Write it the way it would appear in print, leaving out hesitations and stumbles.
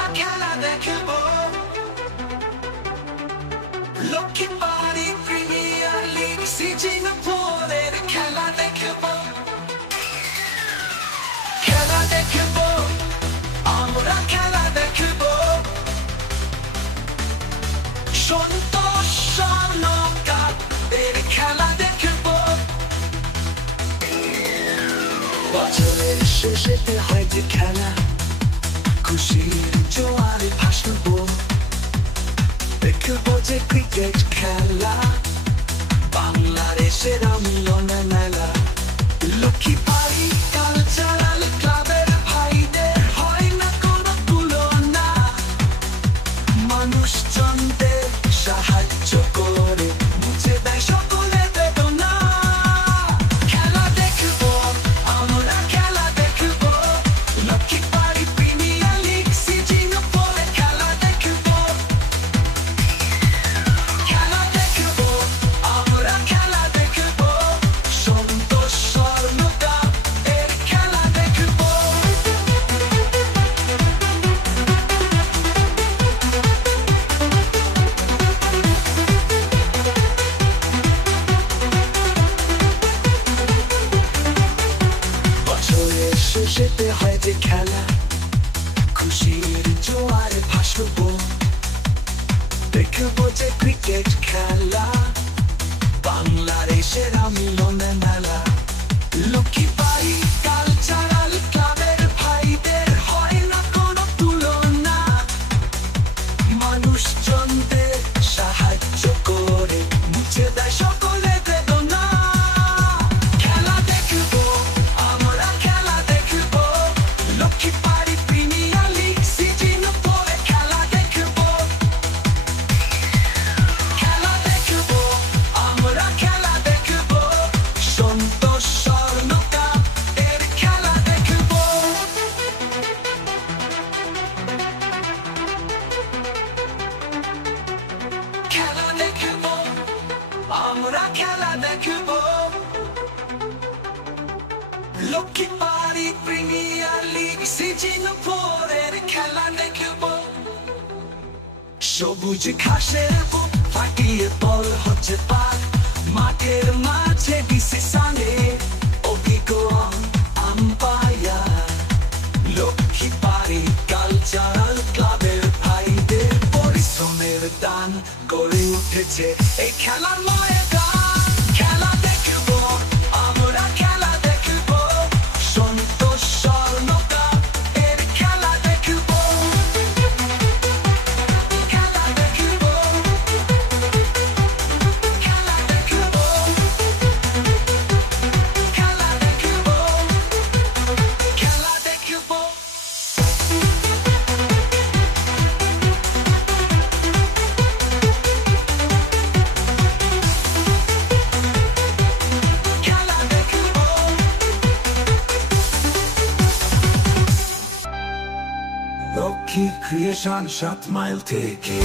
আমরা খেলা দেখব লক্ষ্মী বাড়ি প্রিমিয়ার লিগ সিঙ্গাপুরের খেলা দেখব আমরা খেলা দেখব সন্তোষ স্বর্ণকারের খেলা দেখব বছরের শেষেতে হয় যে খেলা খুশির জোয়ারে ভাসবো দেখব যে ক্রিকেট খেলা বাংলাদেশের মিলনের মেলা লক্ষ্মী বাড়ি কালচারাল ক্লাবের ভাইদের হয় না কোনো তুলনা মানুষজনদের সাহায্য করে মুছে দেয় সকলে বেদনা খেলা দেখব আমরা খেলা দেখব লক্ষ্মী বাড়ি প্রিমিয়ার লিগ সিঙ্গাপুরে খেলা দেখব আমরা খেলা দেখব সন্তোষ স্বর্ণকারের খেলা দেখব বছরের শেষেতে হয় যে খেলা খুশির জোয়ারে ভাসবো দেখব যে ক্রিকেট খেলা বাংলাদেশের মিলনের মেলা লক্ষ্মী বাড়ি কালচারাল ক্লাবের ভাইদের হয় না কোনো তুলনা মানুষজনদের সাহায্য করে মুছে দেয় সকলে বেদনা খেলা দেখব আমরা খেলা দেখব লক্ষ্মী বাড়ি প্রিমিয়ার লিগ সিঙ্গাপুরে খেলা দেখব আমরা খেলা দেখব সন্তোষ স্বর্ণকারের খেলা দেখব খেলা দেখব আমরা খেলা দেখব লক্ষ্মী বাড়ি প্রিমিয়ার লিগ সিঙ্গাপুরের খেলা দেখব সবুজ ঘাসের বুক ফাটিয়ে বল হচ্ছে পাক মাঠের মাঝে বিশেষণে অভিজ্ঞ আম্পায়ার লক্ষ্মী বাড়ি কালচারাল ক্লাবের ভাইদের পরিশ্রমের দান গড়ে উঠেছে এই খেলার ময়দান খেলা দেখব আমরা খেলা দেখব সন্তোষ স্বর্ণকারের খেলা দেখব খেলা দেখব খেলা দেখব খেলা দেখব খেলা দেখব খেলা দেখব লক্ষ্মী ক্রিয়েশন 7 মাইল থেকে